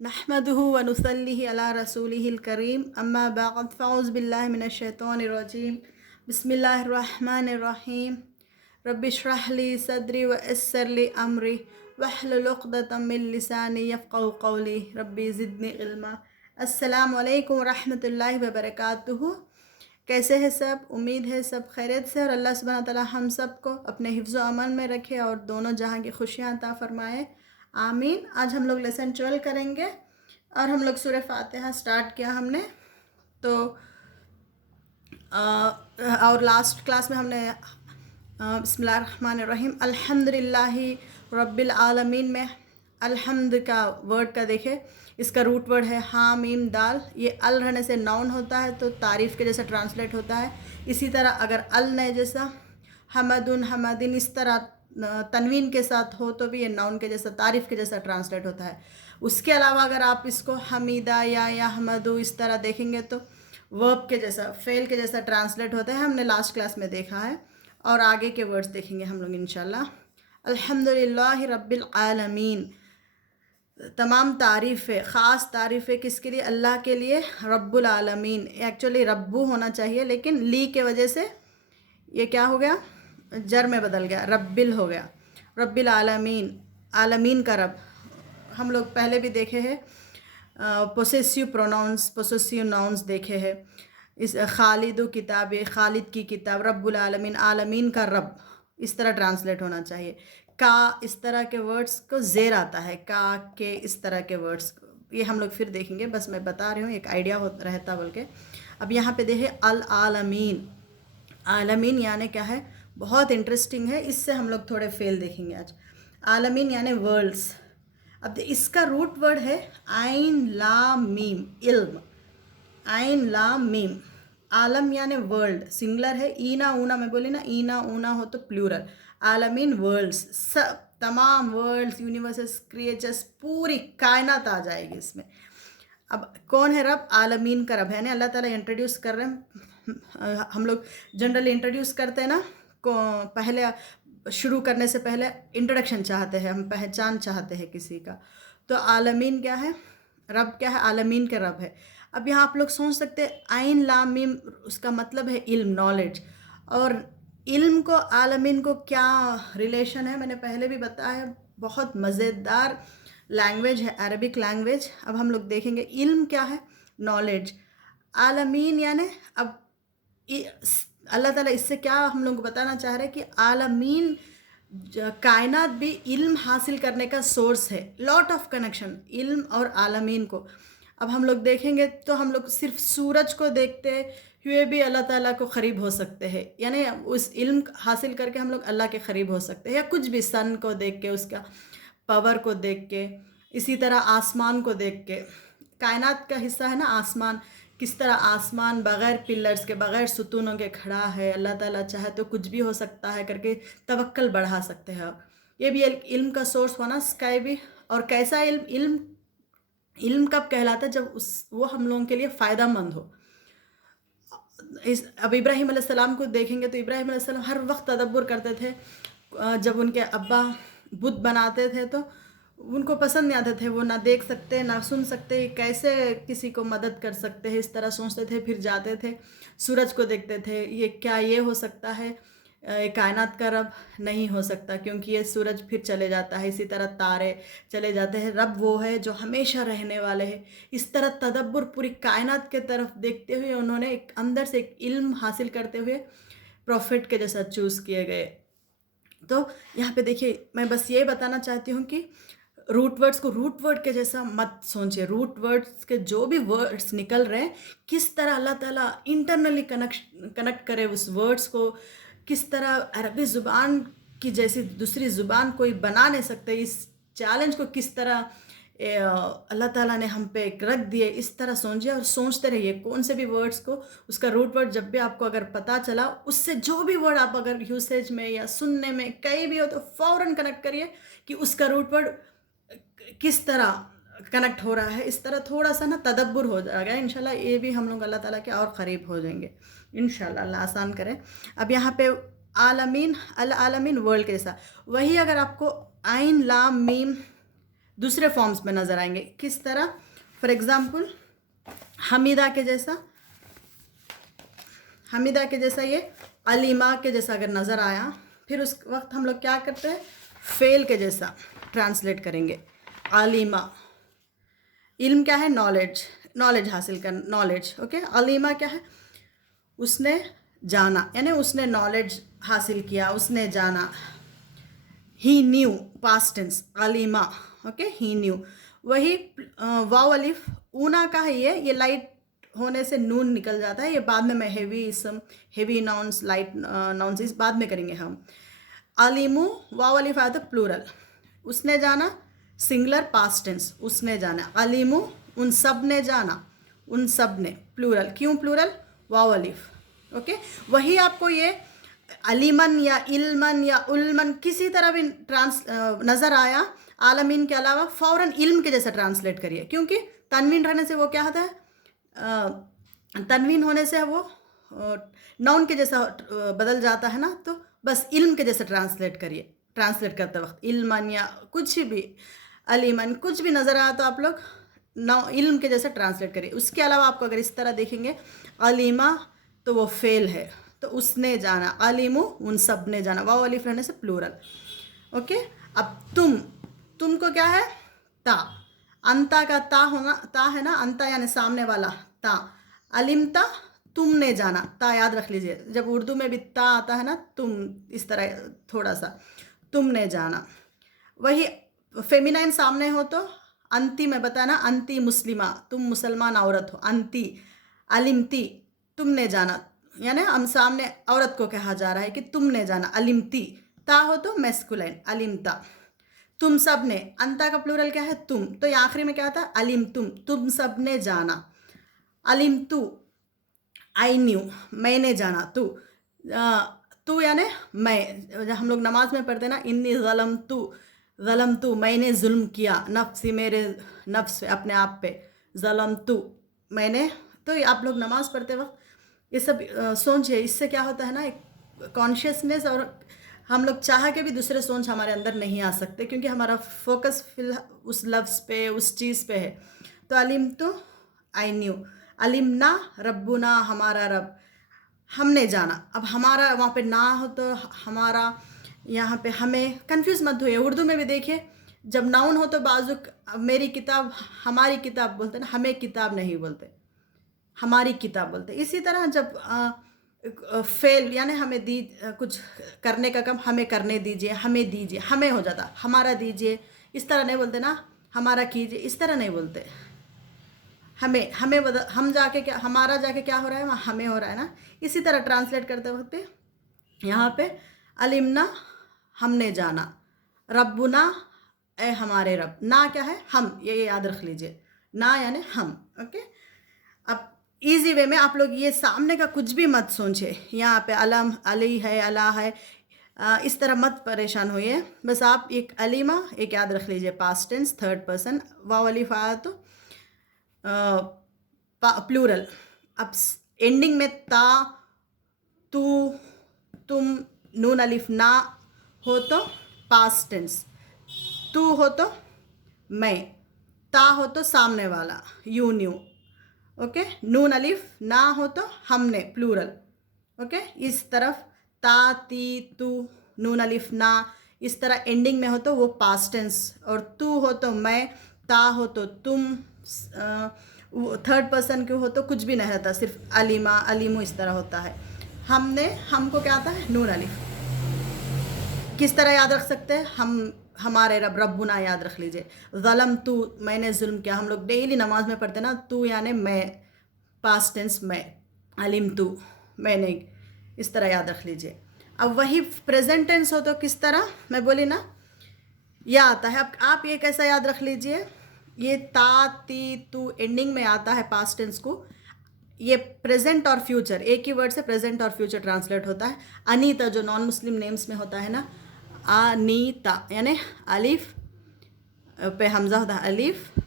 नहमदुहु व नुसल्लिहि अला रसूलिहिल करीम अम्मा बअद फ़अऊज़ु बिल्लाहि मिनश शैतानिर रजीम बिस्मिल्लाहिर रहमानिर रहीम रब्बिश्रह ली सदरी व यस्सिर ली अमरी वहलुल उक़दतम मिन लिसानी यफ़क़हू क़ौली रब्बी ज़िदनी इल्मा। अस्सलामु अलैकुम व रहमतुल्लाहि व बरकातुहू। कैसे हैं सब? उम्मीद है सब खैरियत से और अल्लाह सुब्हानहू व तआला हम सब को अपने हिफ्ज़ व अमन में रखे और दोनों जहां की खुशियां अता फ़रमाए, आमीन। आज हम लोग लेसन 12 करेंगे और हम लोग सूरह फातिहा स्टार्ट किया हमने तो और लास्ट क्लास में हमने बिस्मिल्लाहिर्रहमानिर्रहीम अल्हम्दुलिल्लाहि रब्बिल आलमीन में अल्हम्द का वर्ड का देखे, इसका रूट वर्ड है हा मीम दाल। ये अल रहने से नाउन होता है तो तारीफ़ के जैसा ट्रांसलेट होता है। इसी तरह अगर अल ने जैसा हमदुन हमदिन इस तरह तनवीन के साथ हो तो भी ये नाउन के जैसा तारीफ़ के जैसा ट्रांसलेट होता है। उसके अलावा अगर आप इसको हमीदा या हमदू इस तरह देखेंगे तो वर्ब के जैसा फेल के जैसा ट्रांसलेट होता है। हमने लास्ट क्लास में देखा है और आगे के वर्ड्स देखेंगे हम लोग इंशाल्लाह। अल्हम्दुलिल्लाहि रब्बिल आलमीन, तमाम तारीफ़ें, ख़ास तारीफ़ें किसके लिए? अल्लाह के लिए। रब्बुल आलमीन एक्चुअली रब्बू होना चाहिए लेकिन ली के वजह से ये क्या हो गया, जर में बदल गया, रब्बिल हो गया। रब्बिल आलमीन, आलमीन का रब। हम लोग पहले भी देखे हैं पोसेसिव प्रोनाउंस, पोसेसिव नाउंस देखे हैं। इस खालिदु किताब, खालिद की किताब, रब्बुल आलमीन, आलमीन का रब, इस तरह ट्रांसलेट होना चाहिए। का इस तरह के वर्ड्स को ज़ेर आता है, का के इस तरह के वर्ड्स, ये हम लोग फिर देखेंगे, बस मैं बता रही हूँ एक आइडिया हो रहता बोल के। अब यहाँ पे देखे अल आलमीन, आलमीन यानी क्या है, बहुत इंटरेस्टिंग है, इससे हम लोग थोड़े फेल देखेंगे आज। आलमीन यानी वर्ल्ड्स। अब इसका रूट वर्ड है आइन लाम मीम, इल्म, आइन लाम मीम। आलम यानी वर्ल्ड, सिंगुलर है। ईना ऊना, मैं बोली ना ईना ऊना हो तो प्लूरल। आलमीन वर्ल्ड्स, सब तमाम वर्ल्ड्स, यूनिवर्सेस, क्रिएचर्स, पूरी कायनात आ जाएगी इसमें। अब कौन है रब? आलमीन का रब है ना, अल्लाह ताला इंट्रोड्यूस कर रहे हैं। हम लोग जनरली इंट्रोड्यूस करते हैं ना, पहले शुरू करने से पहले इंट्रोडक्शन चाहते हैं, हम पहचान चाहते हैं किसी का। तो आलमीन क्या है? रब क्या है? आलमीन के रब है। अब यहाँ आप लोग सोच सकते हैं आइन लाम मीम, उसका मतलब है इल्म, नॉलेज। और इल्म को आलमीन को क्या रिलेशन है, मैंने पहले भी बताया। बहुत मज़ेदार लैंग्वेज है अरबिक लैंग्वेज। अब हम लोग देखेंगे इल्म क्या है, नॉलेज। आलमीन यानी अब अल्लाह ताला इससे क्या हम लोग को बताना चाह रहे हैं कि आलमीन कायनात भी इल्म हासिल करने का सोर्स है। लॉट ऑफ कनेक्शन इल्म और आलमीन को। अब हम लोग देखेंगे तो हम लोग सिर्फ सूरज को देखते हुए भी अल्लाह ताला को क़रीब हो सकते हैं, यानी उस इल्म हासिल करके हम लोग अल्लाह के क़रीब हो सकते हैं। या कुछ भी सन को देख के, उसका पावर को देख के, इसी तरह आसमान को देख के, कायनात का हिस्सा है ना आसमान, किस तरह आसमान बग़ैर पिलर्स के, बग़ैर सुतूनों के खड़ा है। अल्लाह ताला चाहे तो कुछ भी हो सकता है करके तवक्कल बढ़ा सकते हैं। ये भी एक इल्म का सोर्स हुआ ना, स्काई भी। और कैसा इल्म? इल्म कब कहलाता है? जब उस वो हम लोगों के लिए फ़ायदा मंद हो। अब इब्राहीम अलैहिस्सलाम को देखेंगे तो इब्राहीम अलैहिस्सलाम हर वक्त तदब्बुर करते थे। जब उनके अब्बा बुत बनाते थे तो उनको पसंद नहीं आते थे, वो ना देख सकते ना सुन सकते, कैसे किसी को मदद कर सकते हैं, इस तरह सोचते थे। फिर जाते थे सूरज को देखते थे, ये क्या ये हो सकता है? कायनात का रब नहीं हो सकता क्योंकि ये सूरज फिर चले जाता है, इसी तरह तारे चले जाते हैं। रब वो है जो हमेशा रहने वाले हैं। इस तरह तदब्बुर पूरी कायनात के तरफ देखते हुए उन्होंने एक अंदर से एक इल्म हासिल करते हुए प्रॉफिट के जैसा चूज़ किए गए। तो यहाँ पे देखिए, मैं बस ये बताना चाहती हूँ कि रूट वर्ड्स को रूट वर्ड के जैसा मत सोचिए। रूट वर्ड्स के जो भी वर्ड्स निकल रहे हैं, किस तरह अल्लाह ताला इंटरनली कनेक्ट करे उस वर्ड्स को, किस तरह अरबी ज़ुबान की जैसी दूसरी ज़ुबान कोई बना नहीं सकते। इस चैलेंज को किस तरह अल्लाह ताला ने हम पे रख दिए, इस तरह सोचिए और सोचते रहिए कौन से भी वर्ड्स को, उसका रूट वर्ड जब भी आपको अगर पता चला, उससे जो भी वर्ड आप अगर यूसेज में या सुनने में कहीं भी हो तो फ़ौरन कनेक्ट करिए कि उसका रूट वर्ड किस तरह कनेक्ट हो रहा है। इस तरह थोड़ा सा ना तदब्बुर हो जाएगा इंशाल्लाह। ये भी हम लोग अल्लाह ताला के और क़रीब हो जाएंगे इंशाल्लाह, अल्लाह आसान करें। अब यहाँ पे आलमीन, अल आलमीन वर्ल्ड के जैसा, वही अगर आपको आइन लाम मीम दूसरे फॉर्म्स में नज़र आएंगे। किस तरह? फॉर एग्ज़ाम्पल हमीदा के जैसा ये अलीमा के जैसा अगर नज़र आया, फिर उस वक्त हम लोग क्या करते हैं, फेल के जैसा ट्रांसलेट करेंगे। अलीमा, इल्म क्या है? नॉलेज हासिल कर, नॉलेज। ओके, अलीमा क्या है? उसने जाना, यानी उसने नॉलेज हासिल किया, उसने जाना। ही न्यू, पास्ट टेंस, अलीमा। Okay, he knew. वही वाव अलिफ ऊना का है, ये लाइट होने से नून निकल जाता है, ये बाद में मैं हेवी नाउन्स, लाइट नाउन्स इस बाद में करेंगे हम। अलीमू, वाव अलिफ आया तो प्लूरल, उसने जाना, सिंगुलर पास्ट टेंस, उसने जाना। अलीमू, उन सब ने जाना, उन सब ने, प्लूरल। क्यों प्लूरल? वाव अलिफ। ओके, वही आपको ये अलीमन या इल्मन या उल्मन किसी तरह भी नज़र आया आलमीन के अलावा, फ़ौरन इल्म के जैसा ट्रांसलेट करिए, क्योंकि तनवीन रहने से वो क्या होता है, तनवीन होने से वो नाउन के जैसा बदल जाता है ना, तो बस इल्म के जैसा ट्रांसलेट करिए। ट्रांसलेट करते वक्त इल्मन या कुछ भी, अलीमन कुछ भी नज़र आया तो आप लोग इल्म के जैसा ट्रांसलेट करिए। उसके अलावा आपको अगर इस तरह देखेंगे अलीमा तो वो फेल है, तो उसने जाना। अलीमू, उन सब ने जाना, वाव अलिफ रहने से प्लूरल। ओके, अब तुम को क्या है? ता, अंता का ता होना, ता है ना, अंता यानी सामने वाला ता। अलिमता, तुमने जाना, ता याद रख लीजिए, जब उर्दू में भी ता आता है ना, तुम, इस तरह थोड़ा सा, तुमने जाना। वही फेमिनाइन सामने हो तो अंती में बताना, अंती मुस्लिमा, तुम मुसलमान औरत हो, अंती। अलिमती, तुमने जाना, यानी हम सामने औरत को कहा जा रहा है कि तुमने जाना। अलिमती, ता हो तो मैस्कुलाइन, अलिमता। तुम सब ने, अंता का प्लूरल क्या है? तुम, तो ये आखिरी में क्या था? अलिम तुम सब ने जाना। अलिम तू, आई न्यू, मैंने जाना। तू यानी मैं, हम लोग नमाज में पढ़ते ना, इन्नी ज़लम तू, मैंने जुल्म किया, नफ्सी, मेरे नफ्स पे, अपने आप पे, ज़लम तू, मैंने। तो आप लोग नमाज पढ़ते वक्त ये सब सोचिए, इससे क्या होता है ना, एक कॉन्शियसनेस, और हम लोग चाह के भी दूसरे सोच हमारे अंदर नहीं आ सकते, क्योंकि हमारा फोकस फिलहाल उस लफ्ज़ पे, उस चीज़ पे है। तो अलिम तो, आई न्यू। अलिमना, रब्बुना, हमारा रब, हमने जाना। अब हमारा वहाँ पे ना हो तो हमारा, यहाँ पे हमें, कंफ्यूज मत होइए। उर्दू में भी देखिए, जब नाउन हो तो बाजू मेरी किताब, हमारी किताब बोलते ना, हमें किताब नहीं बोलते, हमारी किताब बोलते। इसी तरह जब फेल यानी हमें कुछ करने का काम, हमें करने दीजिए, हमें दीजिए, हमें हो जाता, हमारा दीजिए, इस तरह नहीं बोलते ना, हमारा कीजिए, इस तरह नहीं बोलते। हम जाके क्या, हमारा जाके क्या हो रहा है, वहाँ हमें हो रहा है ना। इसी तरह ट्रांसलेट करते वक्त यहाँ पे अलिमना, हमने जाना, रब्बुना, ए हमारे रब, ना क्या है? हम, ये याद रख लीजिए, ना यानी हम। ओके, अब इजी वे में आप लोग ये सामने का कुछ भी मत सोचिए, यहाँ पे अलम, अली है, अला है, इस तरह मत परेशान होइए। बस आप एक अलीमा, एक याद रख लीजिए, पास्ट टेंस, थर्ड पर्सन, वाव अलिफ आया तो प्लूरल। अब एंडिंग में ता, तू, तुम, नून अलिफ ना हो तो पास्ट टेंस, तू हो तो मैं, ता हो तो सामने वाला, यू न्यू। ओके, नून अलिफ ना हो तो हमने, प्लूरल। ओके, इस तरफ ता, ती, तू, नून अलिफ ना, इस तरह एंडिंग में हो तो वो पास्ट टेंस, और तू हो तो मैं, ता हो तो तुम, थर्ड पर्सन के हो तो कुछ भी नहीं रहता, सिर्फ अलीमा, अलीमू, इस तरह होता है। हमने, हमको क्या आता है? नून अलिफ। किस तरह याद रख सकते हैं हम? हमारे रब, रब्बुना याद रख लीजिए। ज़लम तू, मैंने जुल्म किया, हम लोग डेली नमाज में पढ़ते ना, तू यानी मैं, पास्ट टेंस मैं, अलिम तू, मैंने, इस तरह याद रख लीजिए। अब वही प्रेजेंट टेंस हो तो किस तरह, मैं बोली ना, यह आता है। अब आप ये कैसा याद रख लीजिए, ये ता, ती, तू एंडिंग में आता है पास्ट टेंस को, ये प्रेजेंट और फ्यूचर, एक ही वर्ड से प्रेजेंट और फ्यूचर ट्रांसलेट होता है। अनीता जो नॉन मुस्लिम नेम्स में होता है ना, अनीता यानी अलिफ पे हमजा होता है, अलिफ,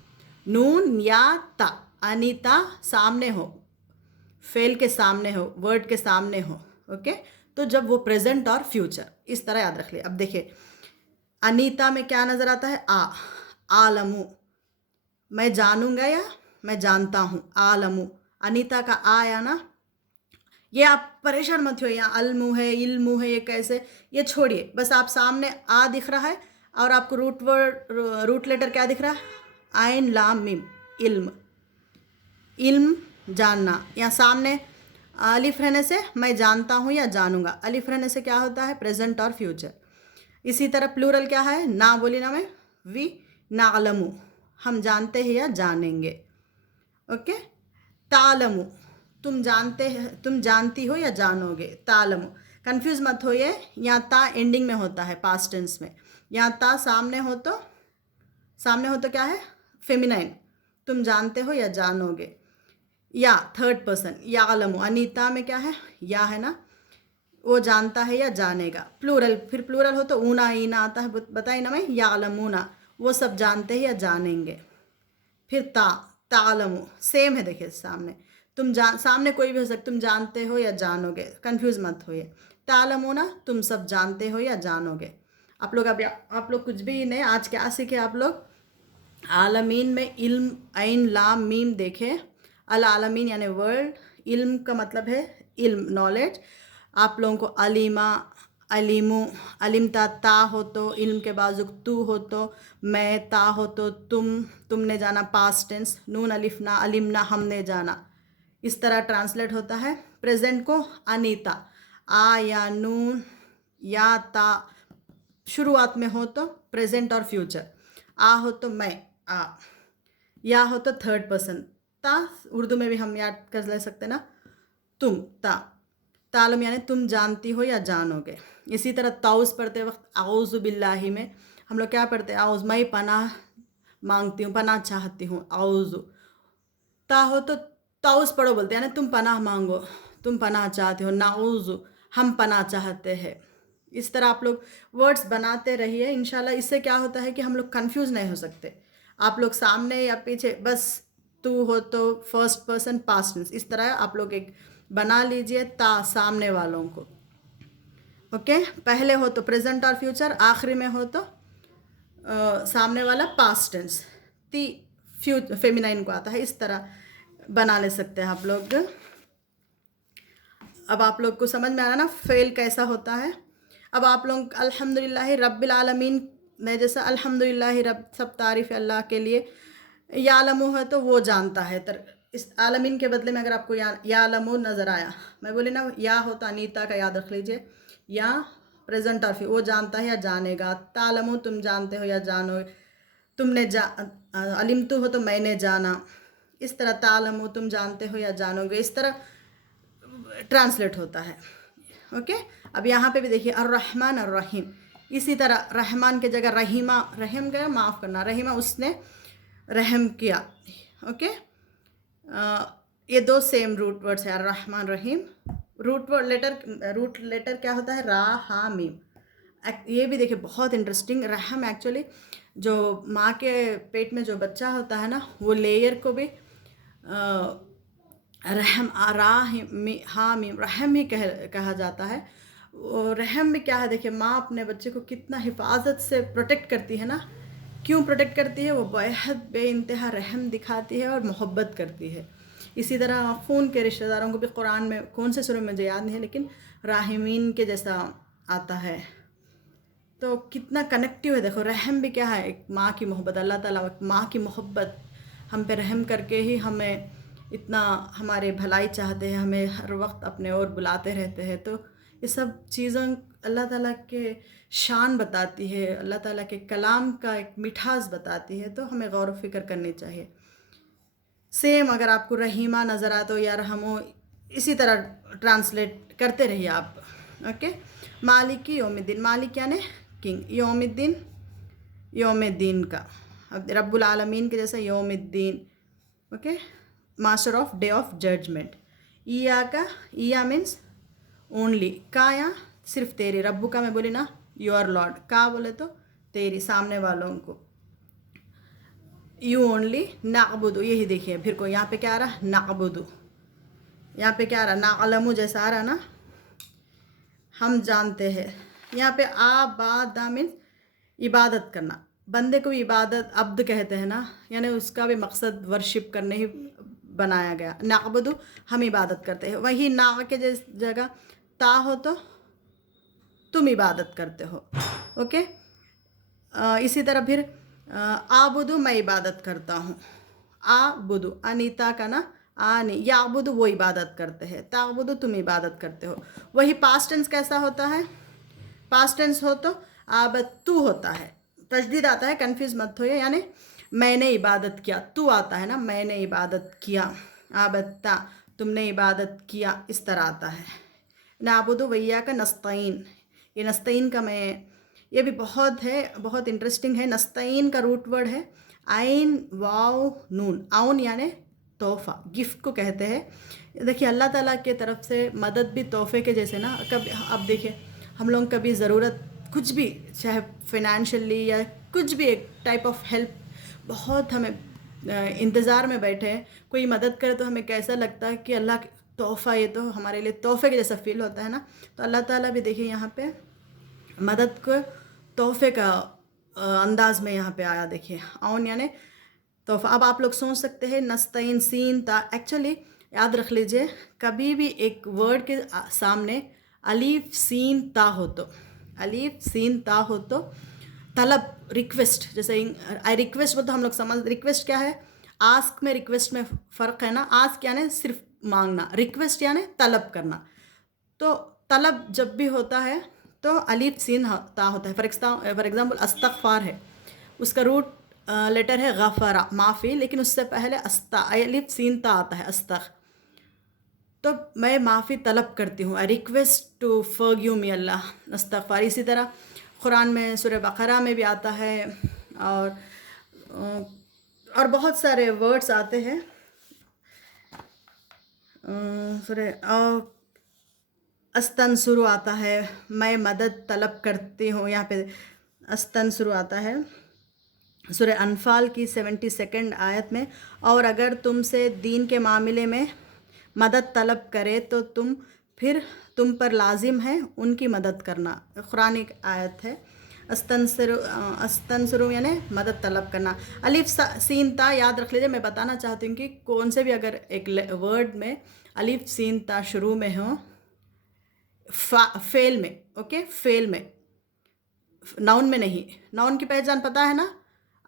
नून या ता, अनीता, सामने हो, फेल के सामने हो, वर्ड के सामने हो। ओके, तो जब वो प्रेजेंट और फ्यूचर, इस तरह याद रख लिया। अब देखिए, अनीता में क्या नज़र आता है? आ, आलमू, मैं जानूंगा या मैं जानता हूँ। आलमू, अनीता का आया ना, ये आप परेशान मत हो, यहाँ अलमू है इल्मू है, ये कैसे, ये छोड़िए। बस आप सामने आ दिख रहा है और आपको रूट लेटर क्या दिख रहा है, आइन लाम मीम, इल्म, इल्म जानना। यहाँ सामने अलिफ रहने से मैं जानता हूँ या जानूंगा, अलिफ रहने से क्या होता है, प्रेजेंट और फ्यूचर। इसी तरह प्लूरल क्या है, ना बोली ना मैं, वी नालमू, हम जानते हैं या जानेंगे। ओके, तालमू, तुम जानते हैं, तुम जानती हो या जानोगे, तालमू। कंफ्यूज मत होइए, यहाँ ता एंडिंग में होता है पास्ट टेंस में, यहाँ ता सामने हो तो क्या है, फेमिनाइन, तुम जानते हो या जानोगे। या थर्ड पर्सन, या अलमू, अनीता में क्या है, या है ना, वो जानता है या जानेगा। प्लूरल, फिर प्लूरल हो तो ऊना ईना आता है, बताई ना मैं, या अलमूना, वो सब जानते हैं या जानेंगे। फिर तालमू, सेम है, देखिए सामने सामने कोई भी हो सकता, तुम जानते हो या जानोगे, कंफ्यूज मत होइए। तालमूना, तुम सब जानते हो या जानोगे। आप लोग कुछ भी नहीं, आज क्या सीखे आप लोग, आलमीन में इल्म ऐन लाम मीम देखे, अल आलमीन यानी वर्ल्ड, इल्म का मतलब है इल्म, नॉलेज। आप लोगों को अलीमा, अलीमू, अलिमता, ता हो तो इल्म के बाजू तू हो तो मैं, ता हो तो तुमने जाना, पास्ट टेंस, नून अलिफ ना, अलिमना, हमने जाना, इस तरह ट्रांसलेट होता है। प्रेजेंट को अनीता, आ या नून या ता शुरुआत में हो तो प्रेजेंट और फ्यूचर, आ हो तो मैं, आ, या हो तो थर्ड पर्सन, ता उर्दू में भी हम याद कर ले सकते ना, तुम, तालम यानी तुम जानती हो या जानोगे। इसी तरह ताउस पढ़ते वक्त आऊज़ु बिल्लाहि में हम लोग क्या पढ़ते हैं, आऊज़, मैं पनाह मांगती हूँ, पनाह चाहती हूँ, आऊज़ु। ता हो तो ताउस पढ़ो बोलते हैं ना, तुम पनाह मांगो, तुम पनाह चाहते हो, नाउज़ु, हम पनाह चाहते हैं। इस तरह आप लोग वर्ड्स बनाते रहिए, इंशाल्लाह इससे क्या होता है कि हम लोग कंफ्यूज नहीं हो सकते। आप लोग सामने या पीछे बस तू हो तो फर्स्ट पर्सन पास्ट टेंस, इस तरह आप लोग एक बना लीजिए ता सामने वालों को। ओके, पहले हो तो प्रेजेंट और फ्यूचर, आखिरी में हो तो सामने वाला पास्ट टेंस, ती फेमिनाइन को आता है, इस तरह बना ले सकते हैं आप लोग। अब आप लोग को समझ में आ रहा ना फेल कैसा होता है। अब आप लोग अल्हम्दुलिल्लाह रब्बिल आलमीन में, जैसा अल्हम्दुलिल्लाह रब, सब तारीफ़ अल्लाह के लिए, यालमू है तो वो जानता है, इस आलमीन के बदले में अगर आपको यालमू नज़र आया, मैं बोली ना, या हो तो अनीता का याद रख लीजिए, या प्रेजेंट और फिर वो जानता है या जानेगा। तालमू, तुम जानते हो या जानो, तुमने अलिमतु हो तो मैंने जाना, इस तरह तालमू, तुम जानते हो या जानोगे, इस तरह ट्रांसलेट होता है। ओके, अब यहाँ पे भी देखिए अर्रहमान अर्रहीम, इसी तरह रहमान के जगह रहीमा, रहम गया, माफ़ करना, रहीमा, उसने रहम किया। ओके, ये दो सेम रूट वर्ड्स है, अर्रहमान रहीम। रूट लेटर क्या होता है, रा हा मीम। ये भी देखिए बहुत इंटरेस्टिंग, रहम एक्चुअली जो माँ के पेट में जो बच्चा होता है ना, वो लेयर को भी रहम, हा मीम, रहम ही कहा जाता है। रहम में क्या है, देखिए माँ अपने बच्चे को कितना हिफाजत से प्रोटेक्ट करती है ना, क्यों प्रोटेक्ट करती है, वो बेहद बेइंतहा रहम दिखाती है और मोहब्बत करती है। इसी तरह खून के रिश्तेदारों को भी कुरान में कौन से सूरह में मुझे याद नहीं है, लेकिन राहिमीन के जैसा आता है, तो कितना कनेक्टिव है। देखो रहम भी क्या है, एक माँ की मोहब्बत, अल्लाह ताला माँ की मोहब्बत हम पे रहम करके ही हमें इतना हमारे भलाई चाहते हैं, हमें हर वक्त अपने ओर बुलाते रहते हैं। तो ये सब चीज़ों अल्लाह ताला के शान बताती है, अल्लाह ताला के कलाम का एक मिठास बताती है, तो हमें गौर व फिक्र करनी चाहिए। सेम अगर आपको रहीमा नज़र आए तो या रहमो, इसी तरह ट्रांसलेट करते रहिए आप। ओके, मालिकी यौमिद्दीन, मालिक यानी किंग, यौमिद्दीन यौमिद्दीन का, अब रब्बुल आलमीन के जैसा यौमिद्दीन। Okay, master of day of judgment. ईया का, ईया मीन्स ओनली, का या सिर्फ तेरी, रब्बू का मैं बोली ना योर लॉर्ड, का बोले तो तेरी, सामने वालों को, यू ओनली, नाबुदु, यही देखिए फिर को यहाँ पे क्या आ रहा, नाबुदु, यहाँ पे क्या आ रहा, नाअलमु जैसा आ रहा ना, हम जानते हैं। यहाँ पे आबादा मीन्स इबादत करना, बंदे को भी इबादत अब्द कहते हैं ना, यानी उसका भी मकसद वर्शिप करने ही बनाया गया। नाबुदु हम इबादत करते हैं, वही ना के जगह ता हो तो तुम इबादत करते हो। ओके, इसी तरह फिर आबुदु मैं इबादत करता हूँ। आबुदु अनीता का ना आनी, याबुदु वो इबादत करते हैं, ताबुदु तुम इबादत करते हो। वही पास्ट टेंस कैसा होता है? पास्ट टेंस हो तो आबत्तु होता है, तजदीद आता है, कंफ्यूज मत होइए। यानी मैंने इबादत किया, तू आता है ना, मैंने इबादत किया। आबत्ता तुमने इबादत किया, इस तरह आता है। नाबुदु वैया का नस्तईन, ये नस्तईन का मैं, ये भी बहुत है, बहुत इंटरेस्टिंग है। नस्तईन का रूट वर्ड है आइन वाव नून, आउन यानी तोहफ़ा, गिफ्ट को कहते हैं। देखिए अल्लाह ताला के तरफ से मदद भी तोहफे के जैसे ना। कभी अब देखिए हम लोग कभी ज़रूरत कुछ भी, चाहे फिनेंशियली या कुछ भी, एक टाइप ऑफ हेल्प, बहुत हमें इंतज़ार में बैठे हैं, कोई मदद करे तो हमें कैसा लगता है कि अल्लाह तोहफ़ा, ये तो हमारे लिए तोहफे के जैसा फील होता है ना। तो अल्लाह ताला भी देखिए यहाँ पे मदद को तोहफे का अंदाज में यहाँ पे आया। देखिए आउन यानी तोहफा। अब आप लोग सोच सकते हैं नस्तईन सीन ता, एक्चुअली याद रख लीजिए कभी भी एक वर्ड के सामने अलीफ सीन ता हो तो, अलीफ सीन ता हो तो तलब, रिक्वेस्ट, जैसे आई रिक्वेस्ट बोलते हम लोग समझ, रिक्वेस्ट क्या है? आस्क में रिक्वेस्ट में फ़र्क है ना। आस्क यानी सिर्फ मांगना, रिक्वेस्ट यानी तलब करना। तो तलब जब भी होता है तो अलीफ सीन ता होता है। फॉर एग्ज़ाम्पल अस्तगफार है, उसका रूट लेटर है गफ़रा, माफ़ी, लेकिन उससे पहले अस्ता, अलिफ सीन ता आता है, अस्तग, तो मैं माफ़ी तलब करती हूँ, I request to forgive me Allah, अस्तगफार। इसी तरह कुरान में सूरह बकरा में भी आता है, और बहुत सारे वर्ड्स आते हैं सूरह अस्तंसुरु आता है, मैं मदद तलब करती हूँ, यहाँ पे अस्तंसुरु आता है सूरह अनफाल की 72 आयत में। और अगर तुमसे दीन के मामले में मदद तलब करे तो तुम पर लाजिम है उनकी मदद करना, कुरानिक आयत है। अस्तंसुरु यानी मदद तलब करना। अलिफ सीन ता याद रख लीजिए। मैं बताना चाहती हूँ कि कौन से भी अगर एक वर्ड में अलिफ सीन ता शुरू में हो, फेल में, ओके, फेल में, नाउन में नहीं। नाउन की पहचान पता है ना,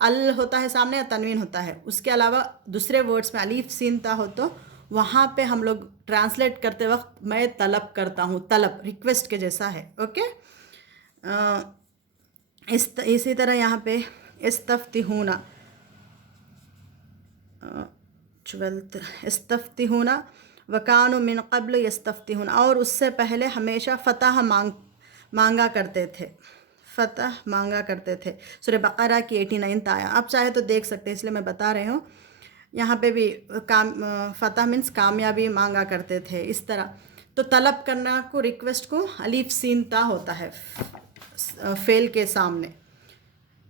अल होता है सामने या तनवीन होता है। उसके अलावा दूसरे वर्ड्स में अलीफ सीन ता हो तो वहाँ पे हम लोग ट्रांसलेट करते वक्त मैं तलब करता हूँ, तलब रिक्वेस्ट के जैसा है। ओके, इसी तरह यहाँ पे इस्तफ्तिहूना, 12 इस्तफ्तिहूना वकानु मिन क़ब्ल यस्तफ्तिहूना, और उससे पहले हमेशा फ़तह मांगा करते थे, फ़तह मांगा करते थे। सूरह बकरा की 89 आया। आप चाहे तो देख सकते हैं, इसलिए मैं बता रही हूँ। यहाँ पे भी फ़तह मीन्स कामयाबी मांगा करते थे, इस तरह। तो तलब करना को, रिक्वेस्ट को अलीफ सीन ता होता है फेल के सामने।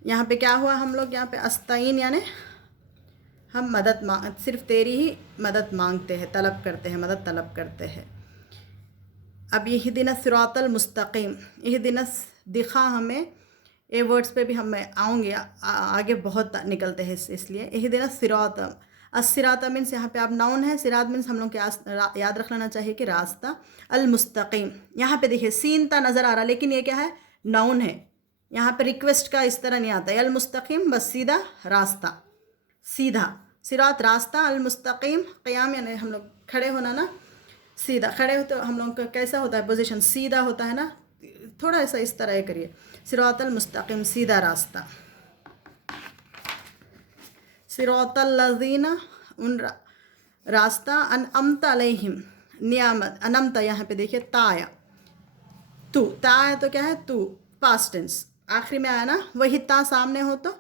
यहाँ पे क्या हुआ, हम लोग यहाँ पे अस्ताइन यानी हम मदद सिर्फ तेरी ही मदद मांगते हैं, तलब करते हैं, मदद तलब करते हैं। अब इहदिना सिरातल मुस्तकीम, इहदिना दिखा, हमें ये वर्ड्स पे भी हम आऊँगे, आगे बहुत निकलते हैं इसलिए। इहदिना सिरात, अस्सिरात मीन्स यहाँ पे आप नाउन है, सिरात मीन्स हम लोग क्या याद रख लेना चाहिए कि रास्ता। अल मुस्तकीम, यहाँ पे देखिए सीन ता नज़र आ रहा, लेकिन ये क्या है, नाउन है। यहाँ पे रिक्वेस्ट का इस तरह नहीं आता है। अल मुस्तकीम बस सीधा रास्ता, सीधा, सिरात रास्ता, अल मुस्तकीम क़याम यानी हम लोग खड़े होना ना, सीधा खड़े हो तो हम लोग का कैसा होता है, पोजीशन सीधा होता है ना, थोड़ा ऐसा इस तरह करिए, सिरातल मुस्तकीम सीधा रास्ता। सिरातल लज़ीना उन रास्ता, अनअमता अलैहिम नियामत, अनमता यहाँ पे देखिए ता आया, तू ता आया तो क्या है, तू पास्ट टेंस आखिरी में आया ना, वही ता सामने हो तो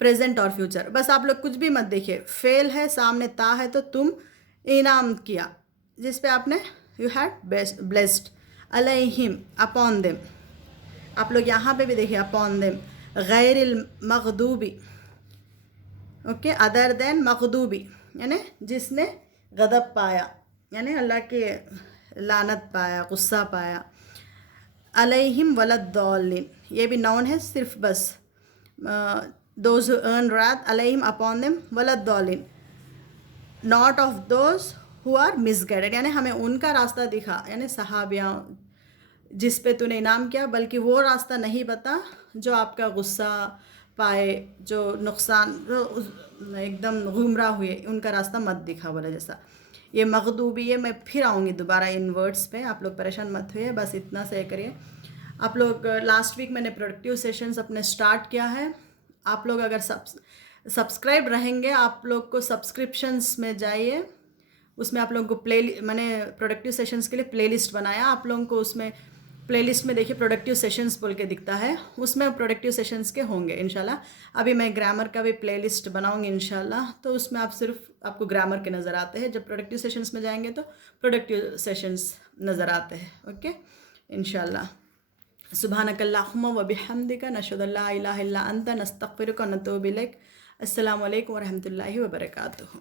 प्रेजेंट और फ्यूचर। बस आप लोग कुछ भी मत देखिए, फेल है सामने ता है तो तुम इनाम किया, जिस पे आपने यू हैड ब्लेस्ड, अलैहिम अपॉन देम। आप लोग यहाँ पे भी देखिए अपॉन देम, गैरिल मग़दूबी, ओके, अदर देन मग़दूबी यानी जिसने गदब पाया, यानी अल्लाह के लानत पाया, गुस्सा पाया। अलैहिम वलद्दौलिन, ये भी नाउन है सिर्फ, बस those who earn wrath alayhim upon them वलद्दौलिन, not of those who are misguided, यानी हमें उनका रास्ता दिखा, यानी सहाबियाँ जिस पे तूने इनाम किया, बल्कि वो रास्ता नहीं बता जो आपका गुस्सा पाए, जो नुकसान एकदम गुमराह हुए, उनका रास्ता मत दिखा बोला। जैसा ये मगदूबी है, मैं फिर आऊँगी दोबारा इन वर्ड्स पे, आप लोग परेशान मत हुए, बस इतना से करिए। आप लोग लास्ट वीक मैंने प्रोडक्टिव सेशंस अपने स्टार्ट किया है। आप लोग अगर सब्सक्राइब रहेंगे, आप लोग को सब्सक्रिप्शंस में जाइए, उसमें आप लोगों को मैंने प्रोडक्टिव सेशंस के लिए प्लेलिस्ट बनाया, आप लोगों को उसमें प्लेलिस्ट में देखिए प्रोडक्टिव सेशंस बोल के दिखता है, उसमें प्रोडक्टिव सेशंस के होंगे इंशाल्लाह। अभी मैं ग्रामर का भी प्लेलिस्ट बनाऊंगी इंशाल्लाह, तो उसमें आप सिर्फ आपको ग्रामर के नज़र आते हैं, जब प्रोडक्टिव सेशंस में जाएंगे तो प्रोडक्टिव सेशंस नज़र आते हैं। ओके इंशाल्लाह। सुब्हानकल्लाहुम्मा व बिहम्दिका नशहदु अल्ला इलाहा इल्ला अंता नस्तगफिरुका व नतूबु इलैक। अस्सलामु अलैकुम व रहमतुल्लाहि व बरकातुहू।